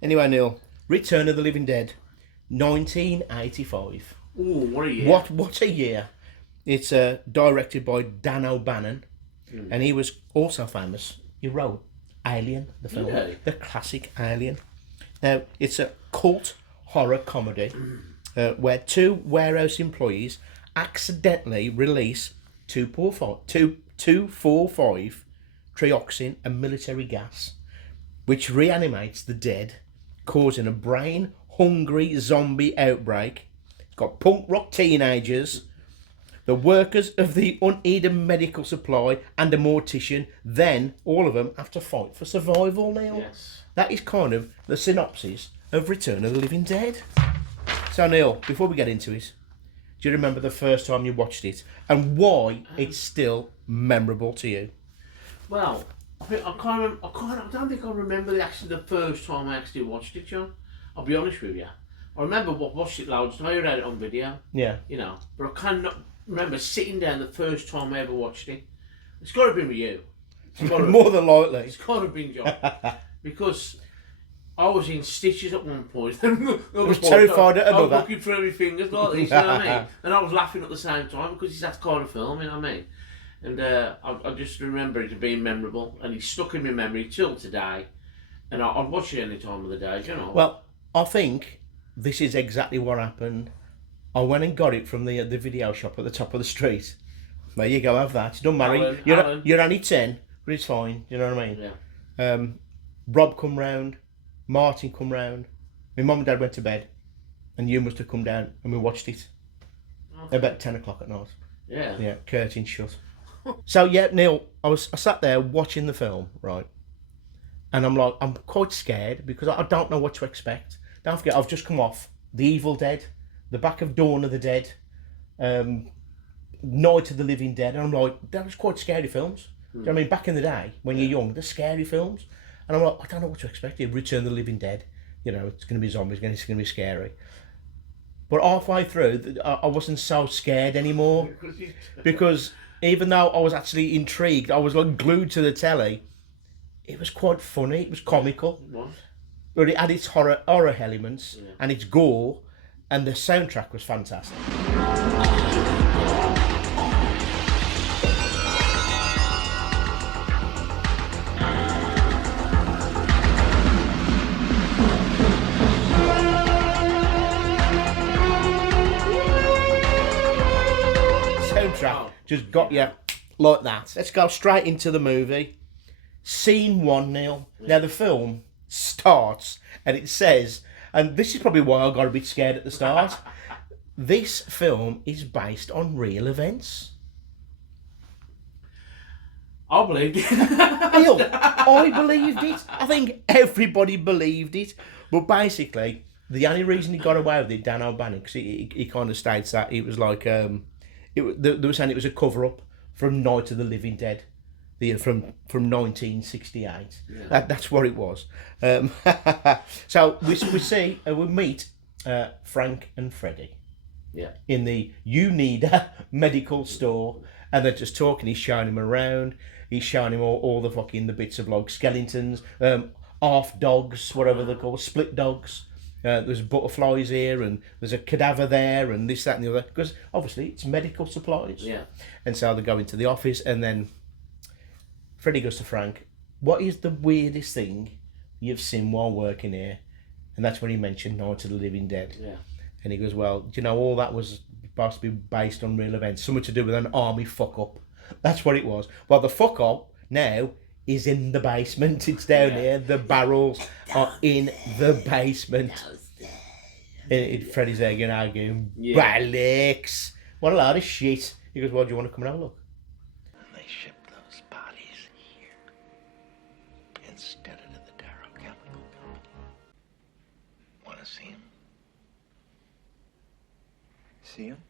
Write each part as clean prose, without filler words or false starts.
Anyway, Neil, Return of the Living Dead, 1985. Ooh, what a year. What a year. It's directed by Dan O'Bannon, and he was also famous. He wrote Alien, the film, Yeah. the classic Alien. Now, it's a cult horror comedy where two warehouse employees accidentally release 2,4,5 trioxin, a military gas, which reanimates the dead, causing a brain-hungry zombie outbreak. It's got punk rock teenagers, the workers of the uneaten medical supply, and a mortician. Then all of them have to fight for survival, Neil. Yes. That is kind of the synopsis of Return of the Living Dead. So, Neil, before we get into it, do you remember the first time you watched it and why it's still memorable to you? Well, I don't think I remember the first time I actually watched it, John. I'll be honest with you. I remember watched it loads. I heard it on video, Yeah. but I cannot remember sitting down the first time I ever watched it. It's got to be with you. More than likely. It's got to have been John. Because I was in stitches at one point. I was terrified at I was another. looking through my fingers like this, you know what I mean? And I was laughing at the same time because it's that kind of film, you know what I mean? And I just remember it being memorable, and it's stuck in my memory till today. And I'd watch it any time of the day, you know. Well, I think this is exactly what happened. I went and got it from the video shop at the top of the street. There you go, have that. Don't marry. Alan. You're only 10, but it's fine. You know what I mean? Yeah. Rob come round, Martin come round. My mum and dad went to bed, and you must have come down, and we watched it about 10 o'clock at night. Yeah. Yeah, curtain shut. So yeah, Neil, I sat there watching the film, right, and I'm quite scared because I don't know what to expect. Don't forget, I've just come off The Evil Dead, the back of Dawn of the Dead, Night of the Living Dead, and I'm like, that was quite scary films. Do you know what I mean? Back in the day, when you're young, they're scary films, and I'm like, I don't know what to expect here. Return of the Living Dead, it's going to be zombies, it's going to be scary. But halfway through, I wasn't so scared anymore because even though I was actually intrigued, I was like glued to the telly. It was quite funny. It was comical, What? but it had its horror elements and its gore, and the soundtrack was fantastic. Soundtrack just got you like that. Let's go straight into the movie. Scene 1, Neil. Now the film starts and it says, and this is probably why I got a bit scared at the start, this film is based on real events. I believed it. Neil, I believed it. I think everybody believed it. But basically, the only reason he got away with it, Dan O'Bannon, because he kind of states that it was like, they were saying it was a cover-up from Night of the Living Dead, from 1968. Yeah. That's what it was. So we meet Frank and Freddie. Yeah. In the Unida medical store, and they're just talking. He's showing him around. He's showing him all the the bits of like skeletons, half dogs, whatever they're called, split dogs. There's butterflies here, and there's a cadaver there, and this, that, and the other. Because obviously it's medical supplies. Yeah. And so they go into the office, and then Freddie goes to Frank, "What is the weirdest thing you've seen while working here?" And that's when he mentioned Night of the Living Dead. Yeah. And he goes, "Well, do you know, all that was supposed to be based on real events, something to do with an army fuck up." That's what it was. Well, the fuck up now is in the basement. It's down here. The barrels are in the basement. Freddie's there going, "Bollocks! What a load of shit." He goes, "Well, do you want to come and have a look?" They shipped those bodies here instead of to the Darrow Chemical Company. Want to see them? See him?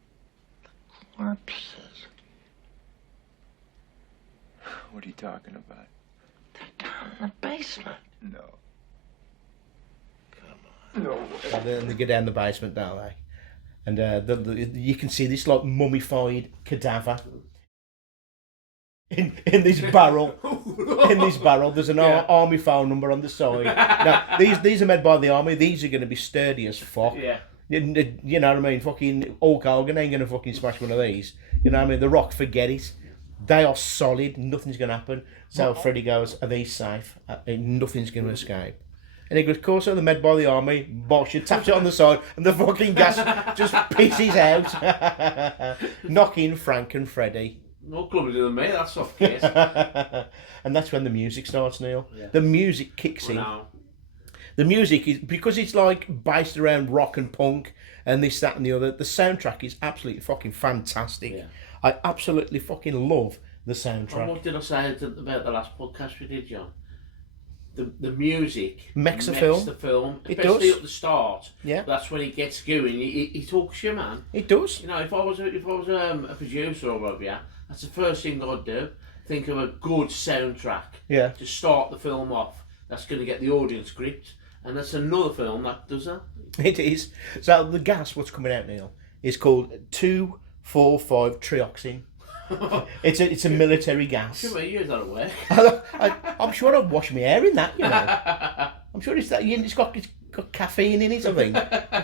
Corpses. What are you talking about? They're down in the basement. No. Come on. No way. And then they go down the basement, don't they? And you can see this like mummified cadaver in this barrel. in this barrel. There's an Yeah. army phone number on the side. Now, these are made by the army. These are going to be sturdy as fuck. Yeah. You know what I mean? Fucking Hulk Hogan ain't going to fucking smash one of these. You know what I mean? The Rock, forget it. They are solid. Nothing's going to happen. So Freddie goes, are these safe? Nothing's going to escape. And he goes, of course, they're made by the army. Bosh, he taps it on the side, and the fucking gas just pisses out. Knocking Frank and Freddie. No clumsier than me, that's soft case. And that's when the music starts, Neil. Yeah. The music kicks in. Now, The music is, because it's like based around rock and punk and this, that, and the other. The soundtrack is absolutely fucking fantastic. Yeah. I absolutely fucking love the and soundtrack. what did I say about the last podcast we did, John? The music Makes the film. the film, It especially does. at the start. Yeah. That's when it gets going. He talks you, man. It does. You know, if I was a producer or whatever, yeah, that's the first thing I'd do. Think of a good soundtrack Yeah. to start the film off. That's going to get the audience gripped, and that's another film that does that. It is. So the gas, what's coming out, Neil, is called 2,4,5-trioxin. It's a military gas. Should we use that at work? I'm sure I've washed my hair in that, you know. I'm sure it's that. It's got caffeine in it, I think.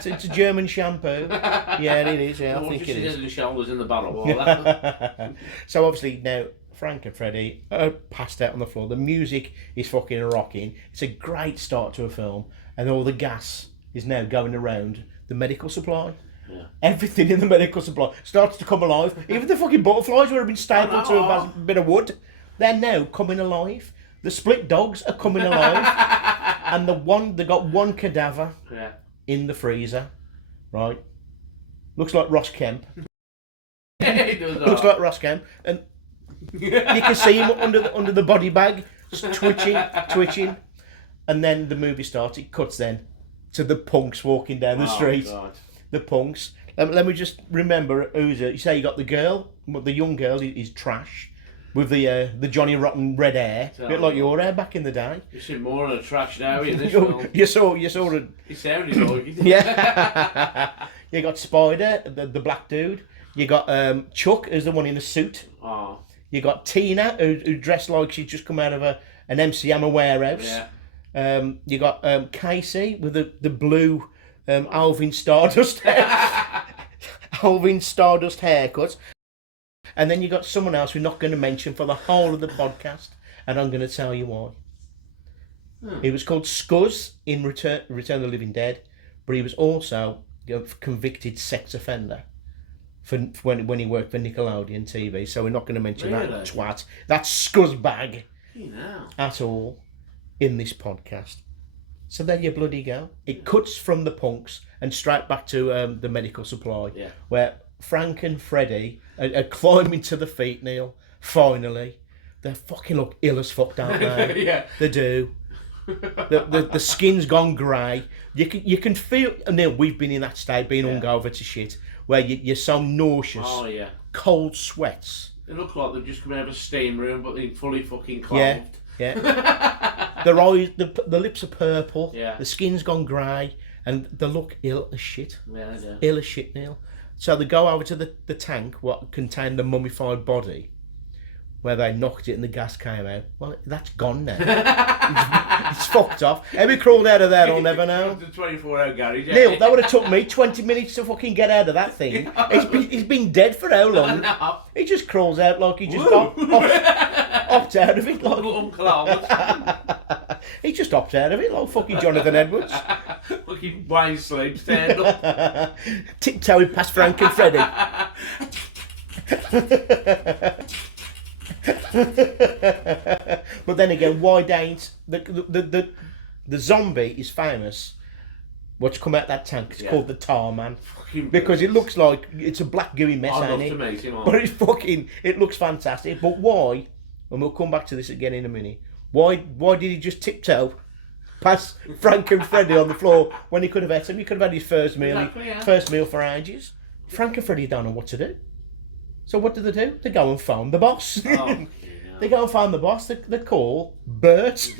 It's a German shampoo. Yeah, it is. Yeah, I think it is. The shoulders in the barrel. All that. So obviously now Frank and Freddie are passed out on the floor. The music is fucking rocking. It's a great start to a film, and all the gas is now going around the medical supply. Yeah. Everything in the medical supply starts to come alive. Even the fucking butterflies would have been stapled to a bit of wood. They're now coming alive. The split dogs are coming alive. And they got one cadaver Yeah. in the freezer, right? Looks like Ross Kemp. It does Looks like Ross Kemp, and you can see him under the body bag, just twitching, and then the movie starts. It cuts then to the punks walking down the street. God. The punks. Let me just remember who's it. You say you got the girl, the young girl is trash, with the Johnny Rotten red hair, a bit like your hair back in the day. You see more of a trash now in this film. You saw it. He sounded like it. Yeah. You got Spider, the black dude. You got Chuck as the one in the suit. Oh, You got Tina who dressed like she'd just come out of an MC Hammer warehouse. yeah. You got Casey with the blue Alvin Stardust Alvin Stardust haircut. And then you got someone else we're not going to mention for the whole of the podcast, and I'm going to tell you why. He was called Scuzz in Return of the Living Dead, but he was also a convicted sex offender for when he worked for Nickelodeon TV. So we're not going to mention Really? that twat, that scuzzbag You know. at all in this podcast. So there you bloody go. It cuts from the punks and straight back to the medical supply, Yeah. where Frank and Freddie are climbing to the feet, Neil. Finally, they fucking look ill as fuck, don't they? Yeah. They do. The skin's gone grey. You can feel, Neil. We've been in that state, being hungover to shit, where you're so nauseous, Oh yeah. cold sweats. It looked like they've just come out of a steam room, but they're fully fucking clothed. Yeah, yeah. Their eyes, the lips are purple. Yeah. The skin's gone grey, and they look ill as shit. Yeah, they do. Ill as shit, Neil. So they go over to the tank, what contained the mummified body, where they knocked it and the gas came out. Well, that's gone now. it's fucked off. How we crawled out of there, I'll never know. The 24-hour garage. Neil, that would have took me 20 minutes to fucking get out of that thing. He's been dead for how long? No. He just crawls out like he just opted out of it. Like, Uncle Albert. he just opted out of it like fucking Jonathan Edwards. Fucking Wayne Sleep, stand up. Tiptoeing past Frank and Freddie. But then again, why don't the zombie is famous? What's come out that tank? It's called the Tar Man, Fucking because it looks like it's a black gooey mess, I'd love ain't to it? meet him. But it looks fantastic. But why? And we'll come back to this again in a minute. Why did he just tiptoe past Frank and Freddie on the floor when he could have had him? He could have had his first meal, Exactly, yeah. first meal for ages. Frank and Freddie don't know what to do. So what do? They go and phone the boss. Oh, They go and find the boss. They call Bert. He's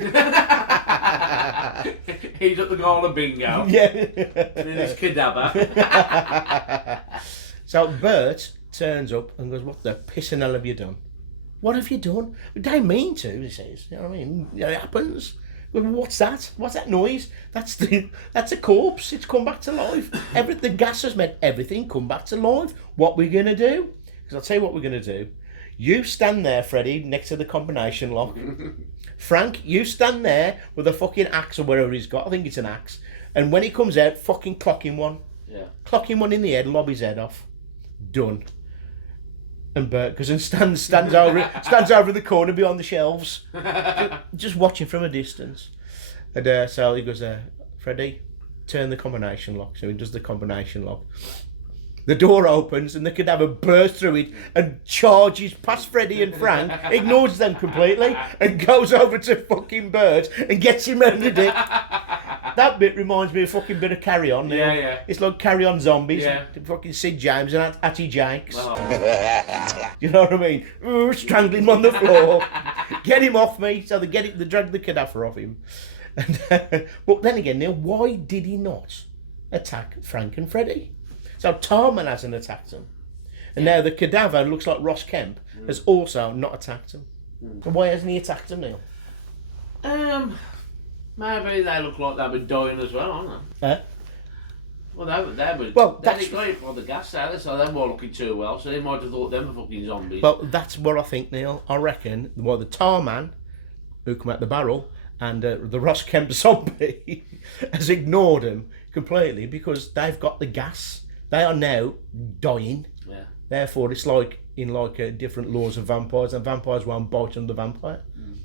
at the Gala Bingo. Yeah. In his cadaver. So Bert turns up and goes, "What the pissing hell have you done?" What have you done? They don't mean to, he says. You know what I mean? You know, it happens. Well, what's that? What's that noise? That's a corpse. It's come back to life. The gas has made everything come back to life. What we're going to do? Because I'll tell you what we're going to do. You stand there, Freddie, next to the combination lock. Frank, you stand there with a fucking axe or whatever he's got. I think it's an axe. And when he comes out, fucking clock him one. Yeah. Clock him one in the head, lob his head off. Done. And Bert goes and stands over in the corner behind the shelves, just watching from a distance. And so he goes, Freddie, turn the combination lock. So he does the combination lock. The door opens and the cadaver bursts through it and charges past Freddie and Frank, ignores them completely, and goes over to fucking Bert and gets him round the dick. That bit reminds me of a fucking bit of Carry On. Yeah, yeah. It's like Carry On Zombies. Yeah. Fucking Sid James and Atty Jakes. Oh. You know what I mean? Ooh, strangling him on the floor. Get him off me. So they drag the cadaver off him. And, but then again, Neil, why did he not attack Frank and Freddie? So Tarman hasn't attacked him. And now the cadaver, looks like Ross Kemp, has also not attacked him. So why hasn't he attacked him, Neil? Maybe they look like they've been dying as well, aren't they? Huh? Well, they were. Well, They that's- got it for the gas there, so they weren't looking too well. So they might have thought them were fucking zombies. Well, that's what I think, Neil. I reckon the tar man who come out the barrel and the Ross Kemp zombie has ignored him completely because they've got the gas. They are now dying. Yeah. Therefore, it's like in different laws of vampires, and vampires won't bite on the vampire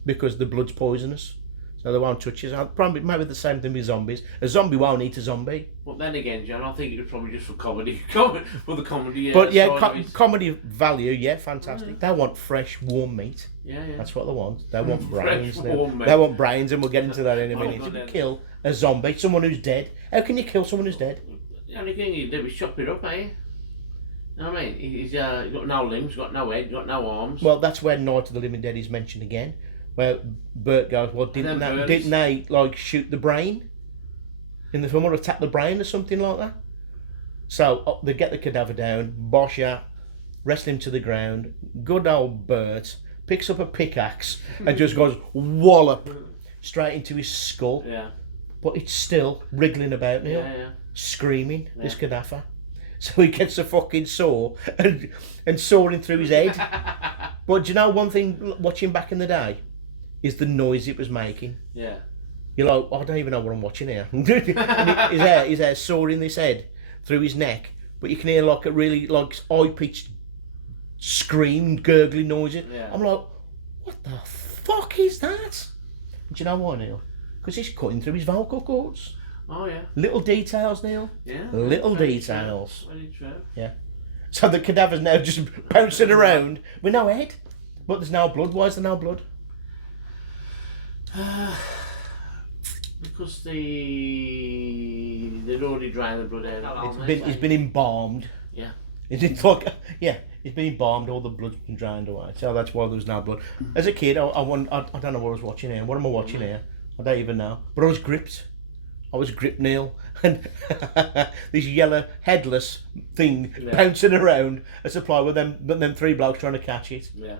because the blood's poisonous. So they won't touch it. Probably maybe the same thing with zombies. A zombie won't eat a zombie. But then again, John, I think it was probably just for comedy, for the comedy. But yeah, side of it. comedy value, yeah, fantastic. They want fresh, warm meat. Yeah, yeah. That's what they want. They want brains. Fresh, Now. warm meat. They want brains, and we'll get into that in a minute. God, If you then. kill a zombie, someone who's dead, how can you kill someone who's dead? The only thing you do is chop it up, eh? You know what I mean? He's got no limbs, got no head, got no arms. Well, that's where Night of the Living Dead is mentioned again, where Bert goes, "Well, didn't then they like shoot the brain in the film or attack the brain or something like that?" So they get the cadaver down, Bosher, wrestle him to the ground. Good old Bert picks up a pickaxe and just goes wallop straight into his skull. Yeah, But it's still wriggling about now, yeah, yeah. screaming, this cadaver. So he gets a fucking saw and sawing through his head. But do you know one thing, watching back in the day, is the noise it was making. Yeah. You're like, I don't even know what I'm watching here. And his hair sawing this head through his neck, but you can hear like a really like high-pitched scream, gurgling noises. Yeah. I'm like, what the fuck is that? Do you know why, Neil? Because he's cutting through his vocal cords. Oh yeah. Little details, Neil. Yeah. Little Very details. True. Very true. Yeah. So the cadaver's now just bouncing around with no head, but there's no blood. Why is there no blood? Because they'd already drained the blood out. It's been embalmed. Yeah. It's like, yeah, it's been embalmed. All the blood's been drained away. So that's why there's no blood. As a kid, I don't know what I was watching here. What am I watching here? I don't even know. But I was gripped. Neil, and this yellow headless thing bouncing around a supply with them three blokes trying to catch it. Yeah.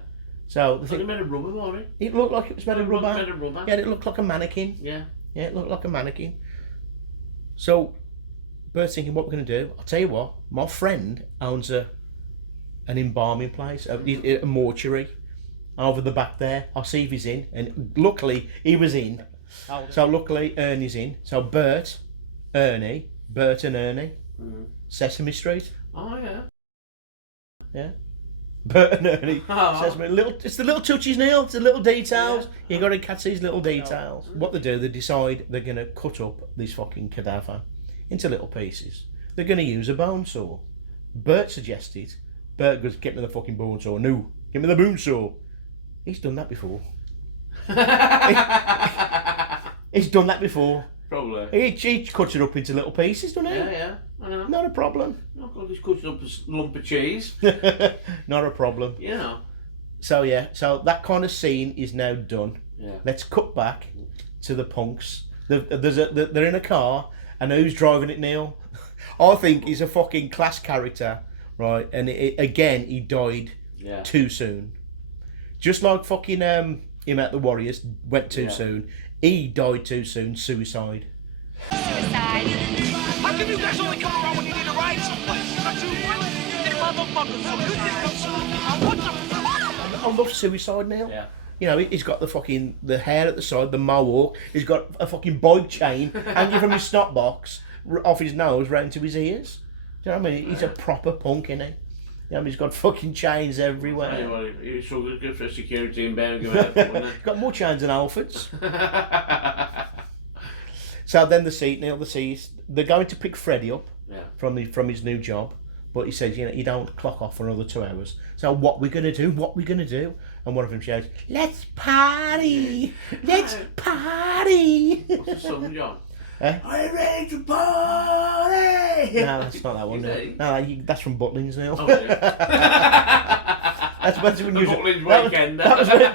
So the But thing, they made a rubber, wasn't it? it looked like it was made of rubber. Made of rubber. Yeah, it looked like a mannequin. Yeah. Yeah, it looked like a mannequin. So Bert's thinking, what we're going to do? I'll tell you what, my friend owns an embalming place, a mortuary over the back there. I'll see if he's in. And luckily, he was in. So luckily, Ernie's in. So Bert and Ernie. Sesame Street. Oh yeah. Yeah. Bert and Ernie. Oh. Sesame. It's the little touches, Neil. It's the little details. You got to catch these little details. What they do, they decide they're going to cut up this fucking cadaver into little pieces. They're going to use a bone saw. Bert suggested. Bert goes, get me the fucking bone saw. No, give me the bone saw. He's done that before. He's done that before. Probably. He cuts it up into little pieces, doesn't he? Yeah, yeah. I know. Not a problem. I've got this cut up a lump of cheese. Not a problem. You know. So yeah, so that kind of scene is now done. Yeah. Let's cut back to the punks. They're in a car, and who's driving it, Neil? I think he's a fucking class character, right? And again, he died Yeah. too soon. Just like fucking him at the Warriors went too Yeah. soon. He died too soon. Suicide. Suicide. How come you guys only come around when you need to ride someplace? Not you willing motherfuckers. So you just don't. What the fuck? I love Suicide, Neil. Yeah. You know, he's got the hair at the side, the mohawk. He's got a fucking bike chain hanging from his snot box off his nose round to his ears. Do you know what I mean? He's a proper punk, isn't he? You know, he's got fucking chains everywhere. Anyway, he was so good for security in Birmingham Airport, wasn't Got more chains than Alfords. he? So then the seat, they're going to pick Freddie up Yeah. from his new job, but he says, you know, you don't clock off for another 2 hours. So what we gonna do? What we gonna do? And one of them shouts, "Let's party! Let's party!" What's the song, John? I'm ready to party. No, that's not that one. Is it? No, that's from Butlins now. Oh, yeah. That's when you was Butlins that was, weekend.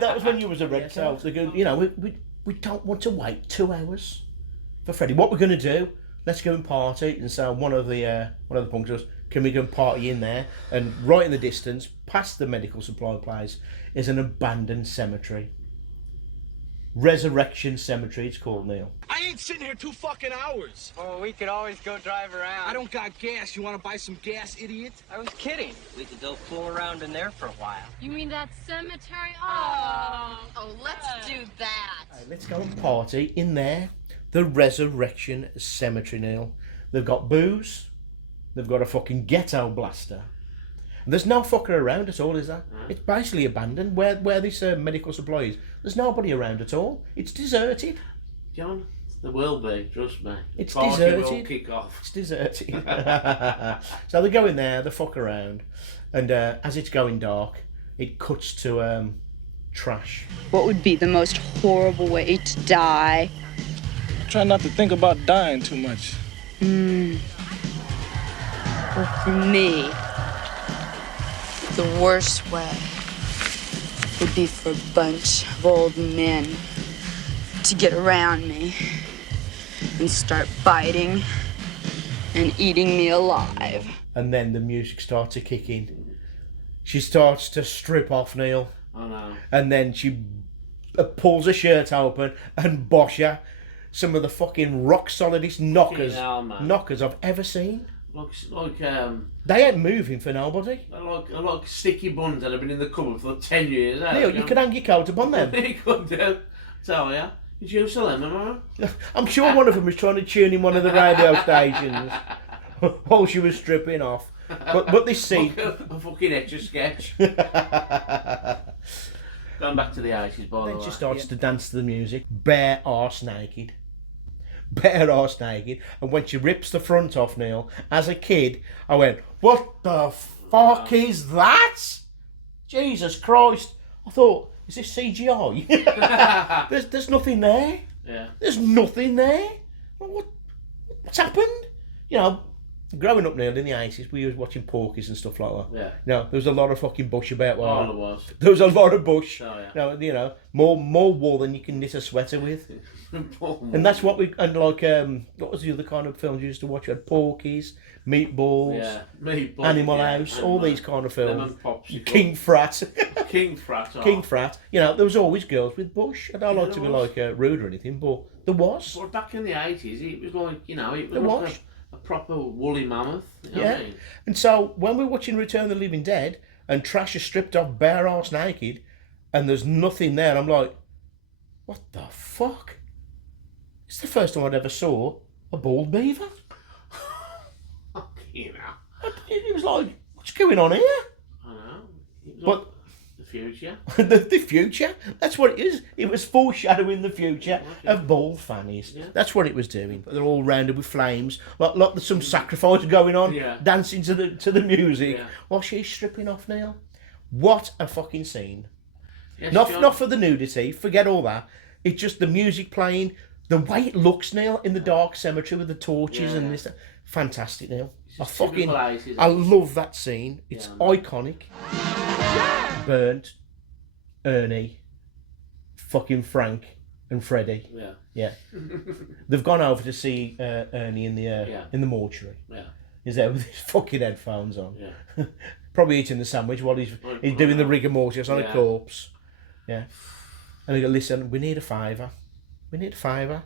that was when you was a red cell. So you know, we don't want to wait 2 hours for Freddie. What we're gonna do? Let's go and party. And so one of the punks goes, "Can we go and party in there?" And right in the distance, past the medical supply place, is an abandoned cemetery. Resurrection Cemetery, it's called, Neil. I ain't sitting here 2 fucking hours. Oh, we could always go drive around. I don't got gas. You want to buy some gas, idiot? I was kidding. We could go fool around in there for a while. You mean that cemetery? Oh, let's do that. Let's go and party in there. The Resurrection Cemetery, Neil. They've got booze. They've got a fucking ghetto blaster. And there's no fucker around at all, is there? It's basically abandoned. Where this medical supply is, there's nobody around at all. It's deserted. John, there will be, trust me. It's Party deserted. will kick off. It's deserted. So they go in there, they fuck around, and as it's going dark, it cuts to trash. What would be the most horrible way to die? Try not to think about dying too much. Well, for me, the worst way would be for a bunch of old men to get around me and start biting and eating me alive. And then the music starts to kick in. She starts to strip off, Neil. I know. And then she pulls her shirt open and bosh her. Some of the fucking rock solidest knockers, Fucking hell, man. knockers I've ever seen. Like They ain't moving for nobody. like sticky buns that have been in the cupboard for 10 years. Neil, you can hang your coat upon them. You could do. Tell ya. Did you sell them, man? I'm sure one of them was trying to tune in one of the radio stations while she was stripping off. But this scene... A fucking Etch-a-Sketch. Going back to the 80s, by the Then way. she starts to dance to the music, bare arse naked. Bare arse naked. And when she rips the front off, Neil, as a kid, I went, "What the fuck is that? Jesus Christ." I thought, is this CGI? there's nothing there. Yeah. There's nothing there. What's happened? You know, growing up, Neil, in the 80s, we was watching Porky's and stuff like that. Yeah. You know, there was a lot of fucking bush about. All there was. There was a lot of bush. Oh, yeah. You know, more wool than you can knit a sweater with. And that's what we, and like, what was the other kind of films you used to watch? You had Porky's, Meatballs, Yeah. Meatballs, Animal yeah, House, Animal all these House. kind of Lemon films. Popsicle. King Frat. King Frat. Oh. King Frat. You know, there was always girls with bush. I don't like to be there was. like rude or anything, but there was. But back in the 80s, it was like, you know, it was There like was. a proper woolly mammoth. You know Yeah. what I mean? And so when we're watching Return of the Living Dead and Trash is stripped off bare arse naked and there's nothing there, I'm like, what the fuck? It's the first time I'd ever saw a bald beaver. You know. It was like, what's going on here? I know. It was But- like the future. the future. That's what it is. It was foreshadowing the future of bald fannies. Yeah. That's what it was doing. They're all rounded with flames, like there's some sacrifice going on, Yeah. dancing to the music Yeah. while she's stripping off. Neil, what a fucking scene! Yes, Not John. not for the nudity. Forget all that. It's just the music playing, the way it looks, Neil, in the dark cemetery with the torches Yeah. and this. Fantastic, Neil. I just fucking, typical 80s. I love that scene. It's Yeah. iconic. Burnt, Ernie, fucking Frank, and Freddie. Yeah. Yeah, they've gone over to see Ernie in the Yeah. in the mortuary. Yeah. He's there with his fucking headphones on. Yeah. Probably eating the sandwich while he's doing the rigor mortis on a Yeah. corpse. Yeah. And they go, listen, we need a £5. We need a £5.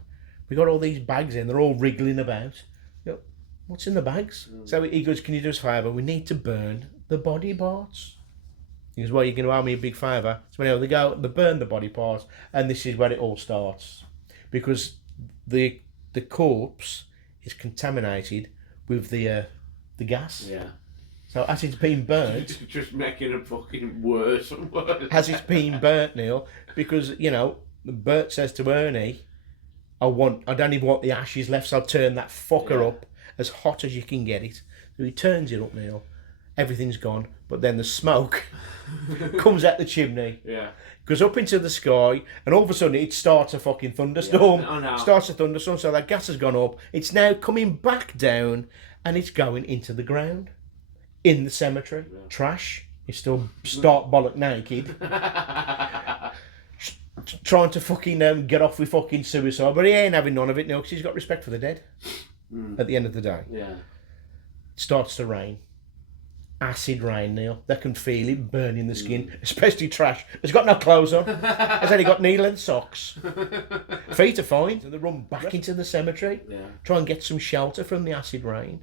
We got all these bags in, they're all wriggling about. You go, what's in the bags? So he goes, can you do us a £5? We need to burn the body parts. He goes, well, you're going to owe me a big £5. So anyhow, they burn the body parts, and this is where it all starts. Because the corpse is contaminated with the gas. Yeah. So as it's been burnt, Just making it fucking worse and worse. as it's been burnt, Neil, because, you know, Bert says to Ernie, I don't even want the ashes left, so I'll turn that fucker up as hot as you can get it. So he turns it up, Neil. Everything's gone, but then the smoke comes out the chimney, Yeah. goes up into the sky, and all of a sudden it starts a fucking thunderstorm. Yeah. Oh, no. Starts a thunderstorm, so that gas has gone up. It's now coming back down, and it's going into the ground. In the cemetery. Yeah. Trash. He's still stark bollock naked. Trying to fucking get off with fucking suicide, but he ain't having none of it now because he's got respect for the dead. At the end of the day. Yeah. It starts to rain. Acid rain, Neil. They can feel it burning the skin, especially Trash. He's got no clothes on. He's only got knee-length socks. Feet are fine. And they run back into the cemetery, try and get some shelter from the acid rain.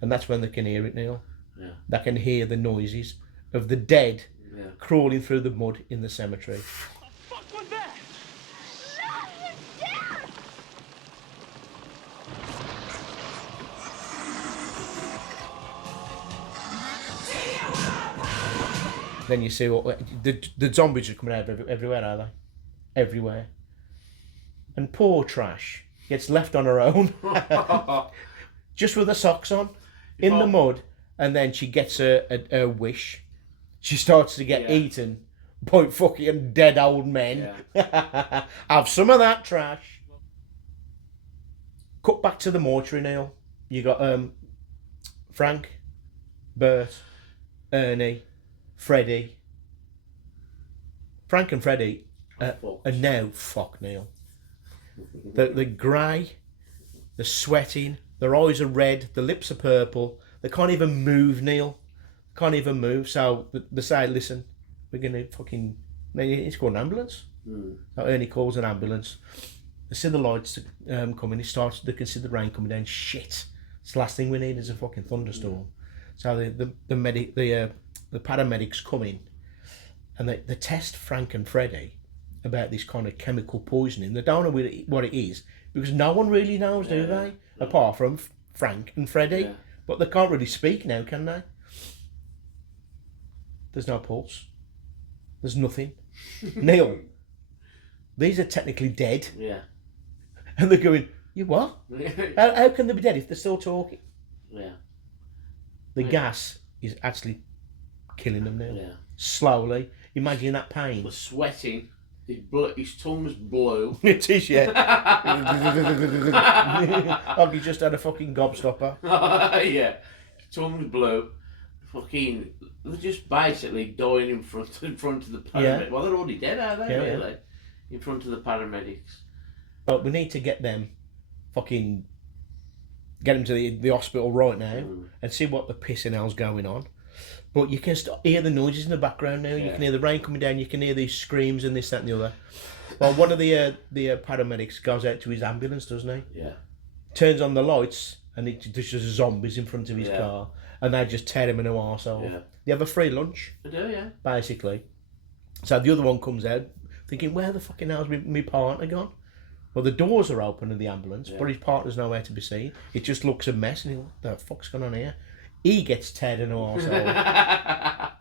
And that's when they can hear it, Neil. Yeah. They can hear the noises of the dead crawling through the mud in the cemetery. What was that? Then you see what the zombies are coming out everywhere, are they? Everywhere. And poor Trash gets left on her own, just with her socks on, in the mud, and then she gets a wish. She starts to get eaten by fucking dead old men. Yeah. Have some of that, Trash. Cut back to the mortuary, Neil. You got Frank, Bert, Ernie, Freddie. Frank and Freddie are now fucked, Neil. They're grey, they're sweating, their eyes are red, their lips are purple. They can't even move, Neil. Can't even move. So they say, listen, we're going to fucking... It's called an ambulance. So Ernie calls an ambulance. They see the lights coming. They can see the rain coming down. Shit. It's the last thing we need is a fucking thunderstorm. So the paramedics come in and they test Frank and Freddie about this kind of chemical poisoning. They don't know what it is because no one really knows, do they? Apart from Frank and Freddie. Yeah. But they can't really speak now, can they? There's no pulse. There's nothing. Neil, these are technically dead. Yeah. And they're going, you what? How can they be dead if they're still talking? Yeah. The gas is actually killing them now. Yeah. Slowly. Imagine that pain. The sweating. His tongue's blue. It is, yeah. Like he just had a fucking gobstopper. Yeah. His tongue's blue. Fucking, they're just basically dying in front of the paramedics. Yeah. Well, they're already dead, are they, really? Yeah. In front of the paramedics. But we need to get them fucking... Get them to the hospital right now and see what the pissing hell's going on. But you can hear the noises in the background now. You can hear the rain coming down. You can hear these screams and this, that, and the other. Well, one of the paramedics goes out to his ambulance, doesn't he? Yeah. Turns on the lights, and there's just zombies in front of his car, and they just tear him in an arsehole. Yeah. They have a free lunch. They do, yeah. Basically. So the other one comes out, thinking, where the fucking hell's my partner gone? Well, the doors are open in the ambulance, but his partner's nowhere to be seen. It just looks a mess, and what the fuck's going on here? He gets teared in an arsehole.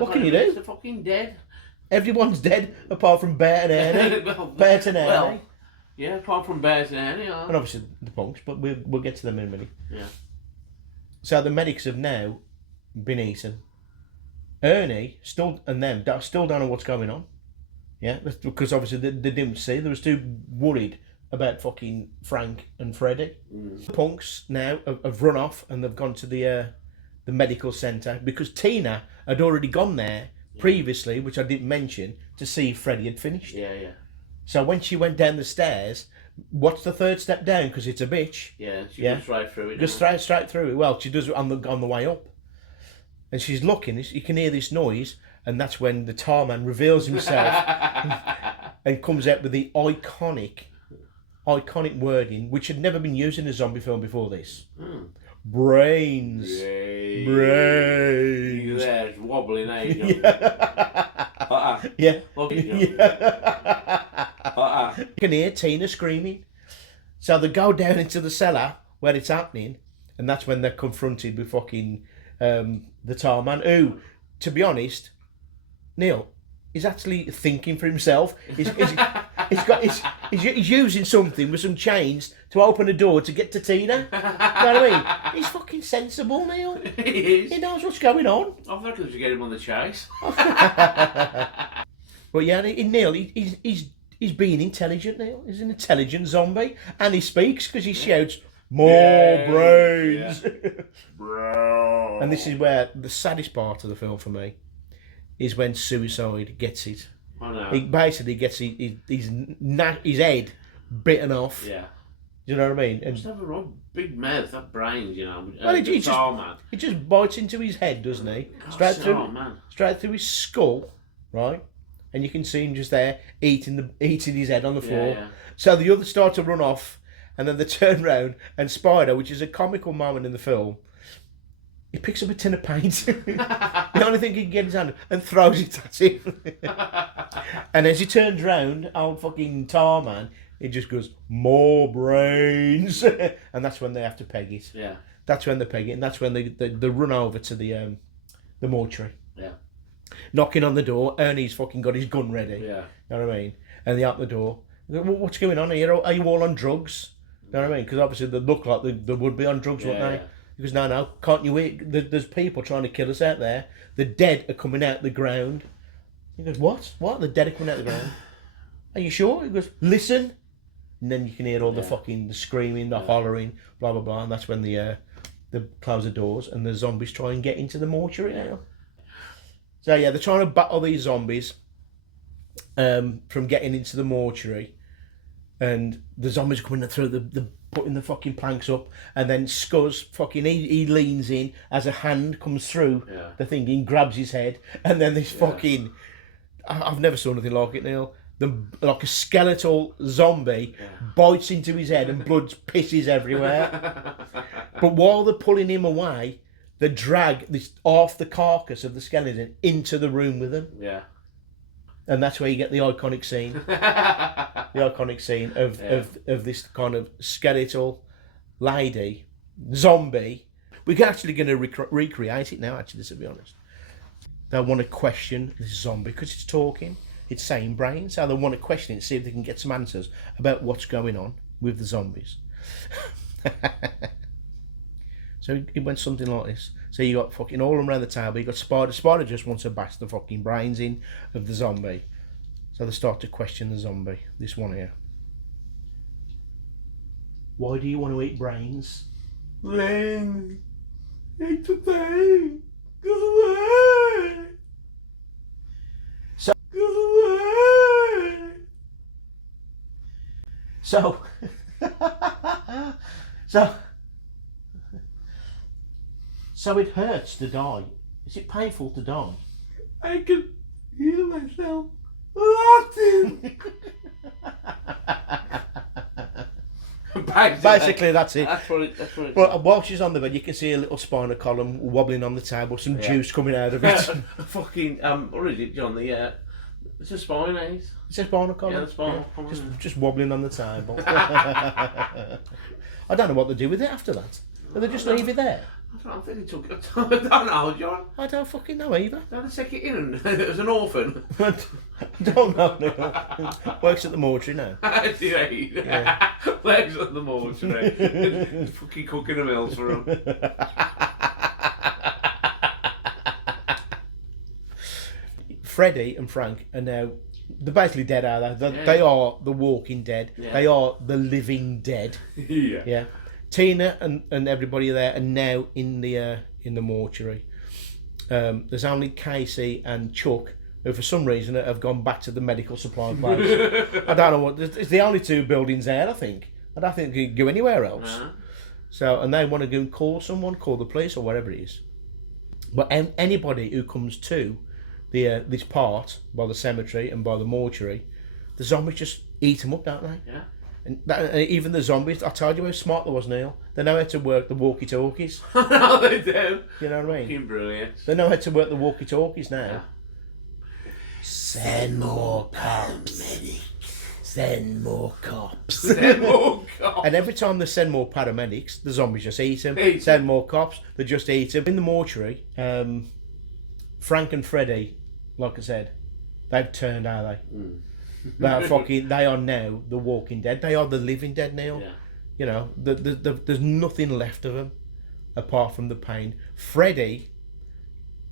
What can you do? They're fucking dead. Everyone's dead, apart from Bert and Ernie. Bert and Ernie. Well, yeah, apart from Bert and Ernie. And obviously the punks, but we'll get to them in a minute. Yeah. So the medics have now been eaten. Ernie still don't know what's going on. Yeah, because obviously they didn't see. They was too worried about fucking Frank and Freddie. The punks now have run off and they've gone to the medical centre because Tina had already gone there previously, which I didn't mention, to see if Freddie had finished. Yeah, yeah. So when she went down the stairs, what's the third step down? Because it's a bitch. Yeah, she goes right through it. Goes straight through it. Well, she does it on the way up. and she's looking. You can hear this noise, and that's when the tar man reveals himself and comes out with the iconic wording, which had never been used in a zombie film before this. Brains. Brains. There's wobbling, eh? Yeah. Yeah. You can hear Tina screaming. So they go down into the cellar where it's happening, and that's when they're confronted with fucking the tar man, who, to be honest, Neil, is actually thinking for himself. He's using something with some chains to open a door to get to Tina. You know what I mean? He's fucking sensible, Neil. He is. He knows what's going on. I thought we should get him on the chase. But yeah, Neil, he's being intelligent, Neil. He's an intelligent zombie. And he speaks because he shouts, "More brains!" Yeah. Bro. And this is where the saddest part of the film for me is when Suicide gets it. I know. He basically gets his head bitten off. Yeah. You know what I mean? And Just have a real big mouth, that brains, you know. well, he man. just bites into his head, doesn't he? Man. Straight through his skull, right? And you can see him just there eating his head on the floor. Yeah. So the others start to run off, and then they turn round, and Spider, which is a comical moment in the film, he picks up a tin of paint, the only thing he can get his hand, and throws it at him. And as he turns round, old fucking tar man, he just goes, "More brains," and that's when they have to peg it. Yeah. That's when they peg it, and that's when they run over to the mortuary. Yeah. Knocking on the door, Ernie's fucking got his gun ready. Yeah. You know what I mean? And they open the door. They go, "What's going on here? Are you all on drugs?" You know what I mean? Because obviously they look like they would be on drugs, wouldn't they? Yeah. He goes, no, can't you wait? There's people trying to kill us out there. The dead are coming out the ground. He goes, what? What? The dead are coming out the ground? Are you sure? He goes, listen. And then you can hear all the screaming, the hollering, blah, blah, blah. And that's when they close the doors and the zombies try and get into the mortuary now. So yeah, they're trying to battle these zombies from getting into the mortuary. And the zombies are coming through the putting the fucking planks up, and then Scuzz fucking he leans in as a hand comes through the thing and grabs his head, and then this fucking I've never seen anything like it, Neil. Like a skeletal zombie bites into his head and blood pisses everywhere. But while they're pulling him away, they drag this off the carcass of the skeleton into the room with them. Yeah. And that's where you get the iconic scene. The iconic scene of this kind of skeletal lady, zombie. We're actually going to recreate it now, actually, to be honest. They want to question this zombie because it's talking. It's saying brains. So they want to question it, see if they can get some answers about what's going on with the zombies. So it went something like this. So you got fucking all around the table. You got Spider. Spider just wants to bash the fucking brains in of the zombie. So they start to question the zombie. This one here. Why do you want to eat brains? Brains. Eat the brain. Go away. So. Go away. So. So it hurts to die. Is it painful to die? I can heal myself. Basically, that's it. That's what it But while she's on the bed, you can see a little spinal column wobbling on the table, some juice coming out of it. Fucking, what is it, John? It's a spine, eh? It's a spinal column. Yeah, the spinal column. Just wobbling on the table. I don't know what they do with it after that. Do they just leave it there? I think they took it. I don't know, John. I don't fucking know either. They take it in as an orphan. I don't know. No. Works at the mortuary now. Yeah. Legs at the mortuary. Fucking cooking the meals for them. Freddie and Frank are now, they're basically dead, are they? They are the walking dead. Yeah. They are the living dead. Yeah. Tina and everybody there are now in the mortuary. There's only Casey and Chuck, who for some reason have gone back to the medical supply place. I don't know what. It's the only two buildings there, I think. I don't think they can go anywhere else. So, and they want to go and call someone, call the police or whatever it is. But anybody who comes to the this part by the cemetery and by the mortuary, the zombies just eat them up, don't they? Yeah. And even the zombies, I told you how smart they was, Neil. They know how to work the walkie-talkies. No, they do. You know what I mean? Fucking brilliant. They know how to work the walkie-talkies now. Yeah. Send more cops. Send more cops. Oh, God. And every time they send more paramedics, the zombies just eat them. Eat 'em. Send more cops, they just eat them. In the mortuary, Frank and Freddie, like I said, they've turned, are they? They are now the Walking Dead. They are the Living Dead, Neil. Yeah. You know, there's nothing left of them apart from the pain. Freddie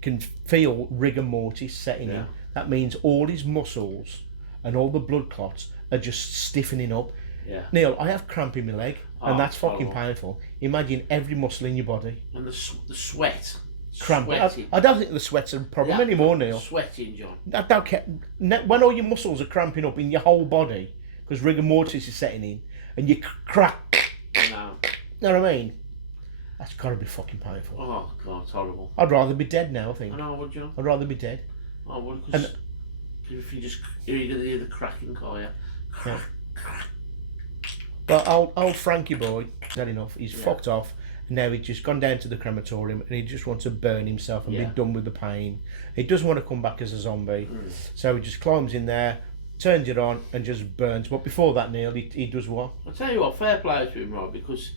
can feel rigor mortis setting in. That means all his muscles and all the blood clots are just stiffening up. Yeah. Neil, I have cramp in my leg, and Oh, that's fucking horrible. painful. Imagine every muscle in your body And the sweat. cramp. Sweating. I don't think the sweat's a problem Yeah, anymore, Neil. Sweating, John. I don't care. When all your muscles are cramping up in your whole body because rigor mortis is setting in, and you crack. No. You know what I mean? That's got to be fucking painful. Oh, God, it's horrible. I'd rather be dead now, I think. I know, would you? I'd rather be dead. I would, because if you just hear the cracking car, yeah. Yeah. But old Frankie boy, not enough. He's fucked off. And now he's just gone down to the crematorium and he just wants to burn himself and be done with the pain. He doesn't want to come back as a zombie. So he just climbs in there, turns it on and just burns. But before that, Neil, he does what? I'll tell you what, fair play to him, right, because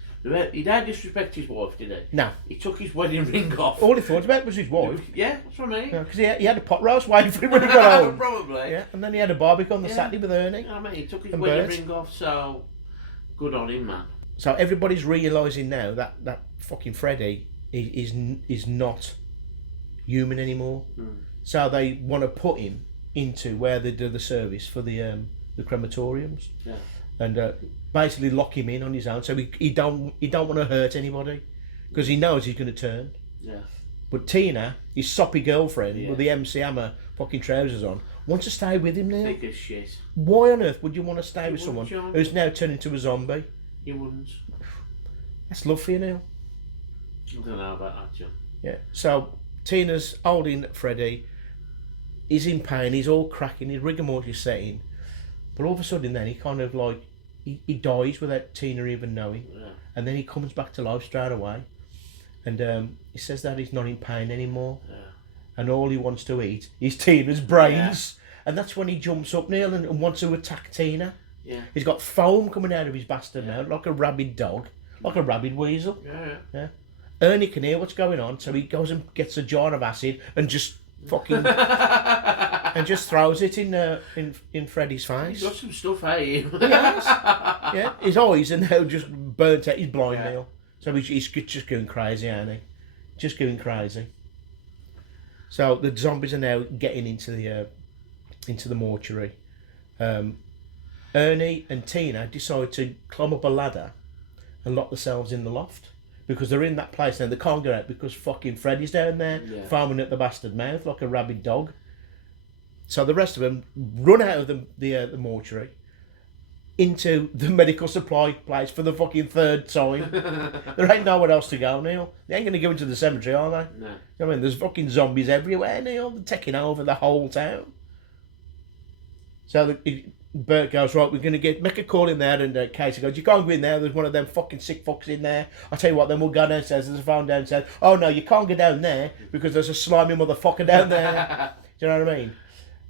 he don't disrespect his wife, did he? No. He took his wedding ring off. All he thought about was his wife. Yeah, that's what I mean. Because he had a pot roast waiting for him when he got home. Probably. Yeah, and then he had a barbecue on the Saturday with Ernie. You know what I mean? He took his And wedding birds. ring off, so good on him, man. So everybody's realising now that fucking Freddy is not human anymore. So they want to put him into where they do the service for the crematoriums. Yeah. And basically lock him in on his own, so he don't want to hurt anybody because he knows he's going to turn. Yeah. But Tina, his soppy girlfriend with the MC Hammer fucking trousers on, wants to stay with him now. Thick as shit. Why on earth would you want to stay with someone John. who's now turned into a zombie? You wouldn't. That's love for you, Neil. I don't know about that, John. Yeah. So Tina's holding Freddie. He's in pain. He's all cracking. His rigor mortis setting. But all of a sudden, then he kind of like he dies without Tina even knowing, and then he comes back to life straight away. And he says that he's not in pain anymore, and all he wants to eat is Tina's brains. And that's when he jumps up, Neil, and wants to attack Tina. Yeah. He's got foam coming out of his bastard now, like a rabid dog, like a rabid weasel. Yeah. Ernie can hear what's going on, so he goes and gets a jar of acid and just fucking and just throws it in Freddy's face. He's got some stuff, eh? Yes. Yeah, his eyes are now just burnt out. He's blind now, so he's just going crazy, ain't he? Just going crazy. So the zombies are now getting into the mortuary. Ernie and Tina decide to climb up a ladder and lock themselves in the loft because they're in that place now. They can't get out because fucking Freddy's down there foaming at the bastard mouth like a rabid dog. So the rest of them run out of the mortuary into the medical supply place for the fucking third time. There ain't nowhere else to go, Neil. They ain't going to go into the cemetery, are they? No. You know what I mean, there's fucking zombies everywhere, Neil. They're taking over the whole town. So Bert goes, right, we're going to make a call in there, and Casey goes, you can't go in there, there's one of them fucking sick fucks in there. I'll tell you what, then we'll go downstairs, there's a phone downstairs. Oh no, you can't go down there because there's a slimy motherfucker down there. Do you know what I mean?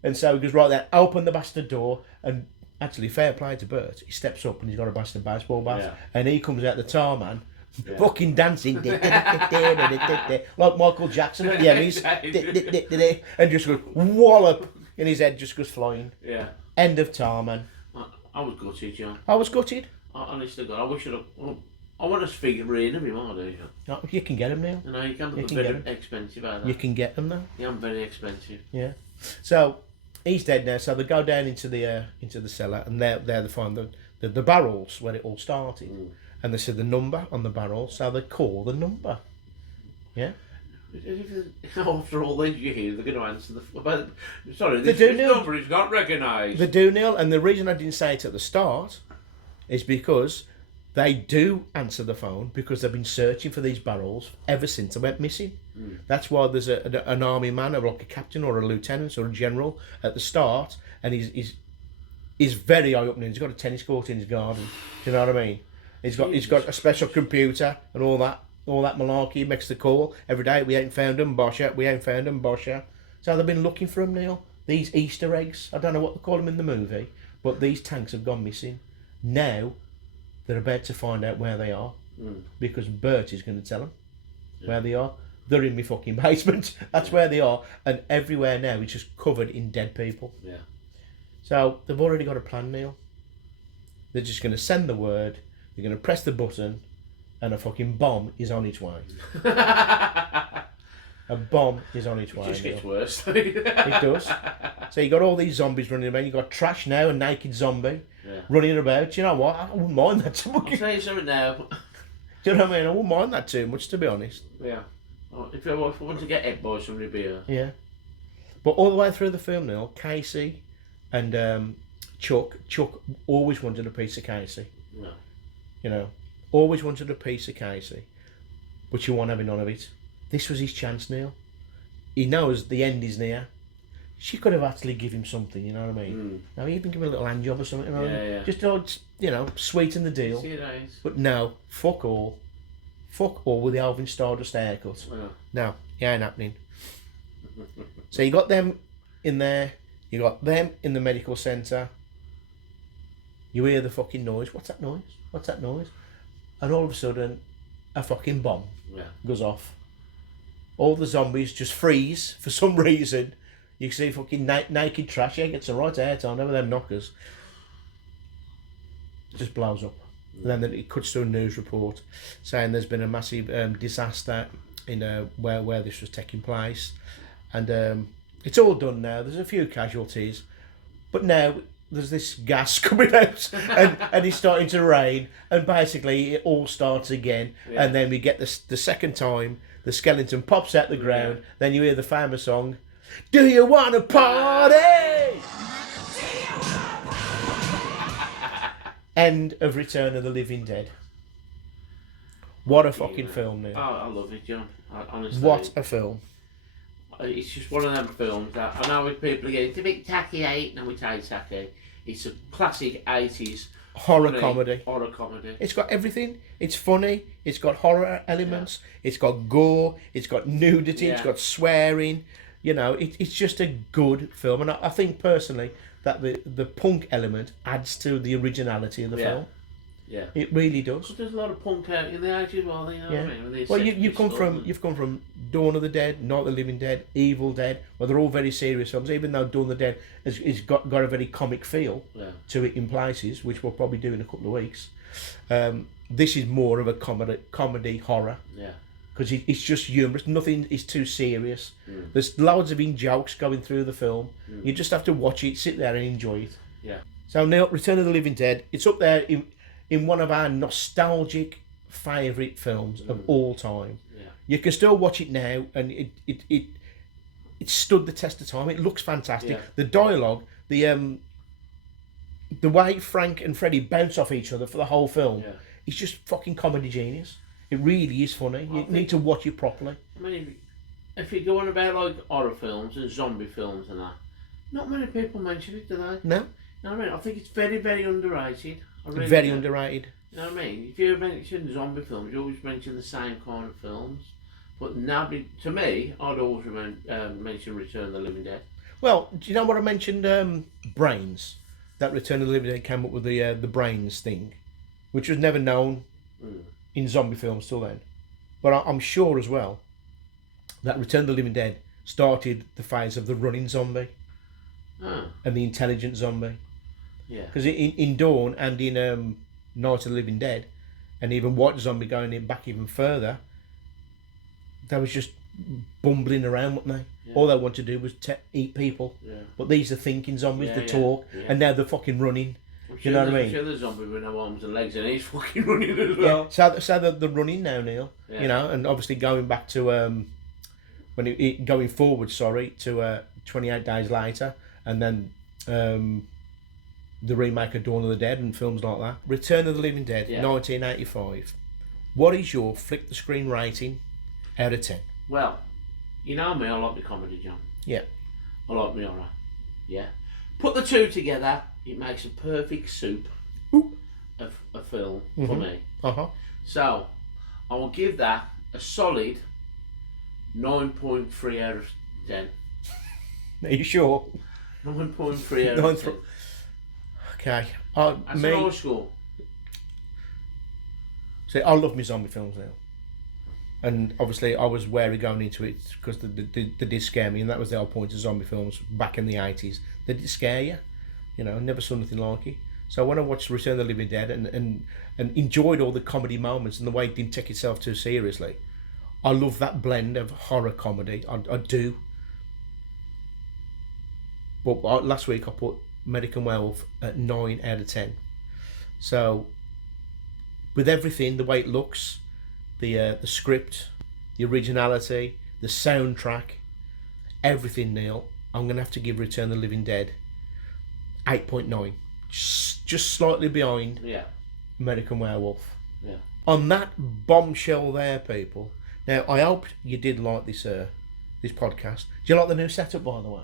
And so he goes, right then, open the bastard door, and actually, fair play to Bert, he steps up and he's got a bastard baseball bat, and he comes out the tar man, fucking dancing, like Michael Jackson at the Emmys, and just goes, wallop, and his head just goes flying. Yeah. End of tar man. I was gutted, John. I was gutted. Honestly, God, I wish I want a figurine of him, I do, John. No, you can get them now. You know, you can, but can they're get very expensive, are they? You can get them now. Yeah, I'm very expensive. Yeah. So he's dead now. So they go down into the cellar, and there they find the barrels where it all started, and they see the number on the barrel. So they call the number. Yeah. After all these years, they're going to answer the. Sorry, They this do, Neil. number is not recognised. They do, Neil, and the reason I didn't say it at the start is because they do answer the phone because they've been searching for these barrels ever since they went missing. That's why there's an army man, or like a captain or a lieutenant or a general at the start, and he's very high up now. He's got a tennis court in his garden. Do you know what I mean? He's got a special computer and all that malarkey. He makes the call every day. We ain't found them, Bosher. We ain't found them, Bosher. So they've been looking for them, Neil. These Easter eggs. I don't know what they call them in the movie, but these tanks have gone missing. Now they're about to find out where they are, because Bert is going to tell them where they are. They're in my fucking basement. That's where they are, and everywhere now is just covered in dead people. Yeah. So they've already got a plan, Neil. They're just going to send the word. They're going to press the button, and a fucking bomb is on its way. A bomb is on its way. It just gets Neil. worse. It does. So you got all these zombies running around. You got Trash now, a naked zombie running about. You know what? I wouldn't mind that too much. I'll tell you something now. Do you know what I mean? I wouldn't mind that too much, to be honest. Yeah. If I want to get hit by somebody, be here. Yeah. But all the way through the film, Neil, Casey and Chuck always wanted a piece of Casey. No. You know, always wanted a piece of Casey, but you won't have none of it. This was his chance, Neil. He knows the end is near. She could have actually given him something, you know what I mean? Now, even give him a little hand job or something, you know what I mean? Yeah. Just, you know, sweeten the deal. See you guys. But no, fuck all. Fuck all with the Alvin Stardust haircut. Yeah. No, it ain't happening. So you got them in there, you got them in the medical centre. You hear the fucking noise. What's that noise? What's that noise? And all of a sudden, a fucking bomb goes off. All the zombies just freeze for some reason. You can see fucking naked Trash. Yeah, gets a right airtime. Never them knockers. Just blows up. And then it cuts to a news report saying there's been a massive disaster in where this was taking place, and it's all done now. There's a few casualties, but now there's this gas coming out, and it's starting to rain, and basically it all starts again. And then we get the second time the skeleton pops out the ground. Then you hear the famous song, "Do you want to party?" End of Return of the Living Dead. What a fucking film, Neil. Oh, I love it, John. Honestly. What a film. It's just one of them films that I know with people again, it's a bit tacky, no, it's tacky. It's a classic 80s Horror comedy. Horror comedy. It's got everything. It's funny. It's got horror elements. It's got gore. It's got nudity. It's got swearing. You know, it's just a good film. And I think personally that the punk element adds to the originality of the film. Yeah. It really does. But there's a lot of punk out in the 80s, well, you know what I mean? Well, you've come from Dawn of the Dead, Night of the Living Dead, Evil Dead. Well, they're all very serious films, even though Dawn of the Dead has got a very comic feel to it in places, which we'll probably do in a couple of weeks. This is more of a comedy horror. Yeah. Because it's just humorous. Nothing is too serious. There's loads of in-jokes going through the film. You just have to watch it, sit there and enjoy it. Yeah. So Neil, Return of the Living Dead, it's up there in one of our nostalgic favourite films of all time. Yeah. You can still watch it now, and it stood the test of time. It looks fantastic. Yeah. The dialogue, the way Frank and Freddie bounce off each other for the whole film, it's just fucking comedy genius. It really is funny. You need to watch it properly. I mean, if you go on about like horror films and zombie films and that, not many people mention it, do they? No. You know what I mean? I think it's very, very underrated. Very underrated. You know what I mean? If you mention zombie films, you always mention the same kind of films. But now, to me, I'd always mention Return of the Living Dead. Well, do you know what I mentioned? Brains. That Return of the Living Dead came up with the Brains thing, which was never known in zombie films till then. But I'm sure as well that Return of the Living Dead started the phase of the running zombie and the intelligent zombie. Yeah. Because in Dawn and in Night of the Living Dead, and even White Zombie going back even further, they was just bumbling around, weren't they? Yeah. All they want to do was eat people. Yeah. But these are thinking zombies, they talk, and now they're fucking running. You know what I mean? I'm sure the zombie with no arms and legs and he's fucking running as well. Yeah, so they're running now, Neil. Yeah. You know, and obviously going back to going forward, to 28 Days Later, and then the remake of Dawn of the Dead and films like that. Return of the Living Dead, 1985. What is your flick the screen rating out of 10? Well, You know me, I like the comedy, John. Yeah. I like my horror. Yeah. Put the two together, it makes a perfect soup of a film for me. So, I will give that a solid 9.3 out of 10. Are you sure? 9.3 out of 10. Okay. That's an old school. See, I love my zombie films now. And obviously I was wary going into it because they did scare me, and that was the whole point of zombie films back in the 80s. They did scare you. You know, I never saw nothing like it. So when I watched Return of the Living Dead and enjoyed all the comedy moments and the way it didn't take itself too seriously, I love that blend of horror comedy. I do. But last week I put American Werewolf at 9 out of 10. So with everything, the way it looks, the script, the originality, the soundtrack, everything, Neil, I'm going to have to give Return of the Living Dead 8.9. Just slightly behind American Werewolf. Yeah. On that bombshell there, people. Now, I hope you did like this this podcast. Do you like the new setup, by the way?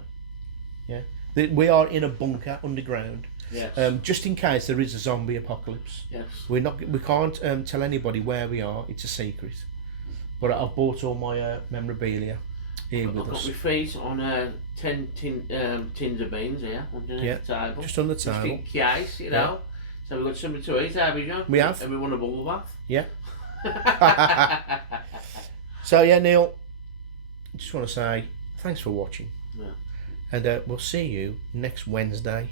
Yeah. We are in a bunker underground. Yes. Just in case there is a zombie apocalypse. Yes. We can't tell anybody where we are. It's a secret. But I've bought all my memorabilia here with I've got us. my feet on 10 tins of beans here underneath the table. Just on the table. Just in case, you know. So we've got something to eat, have we, John? We have. And we want a bubble bath. Yeah. So yeah, Neil, just want to say thanks for watching. Yeah. And we'll see you next Wednesday.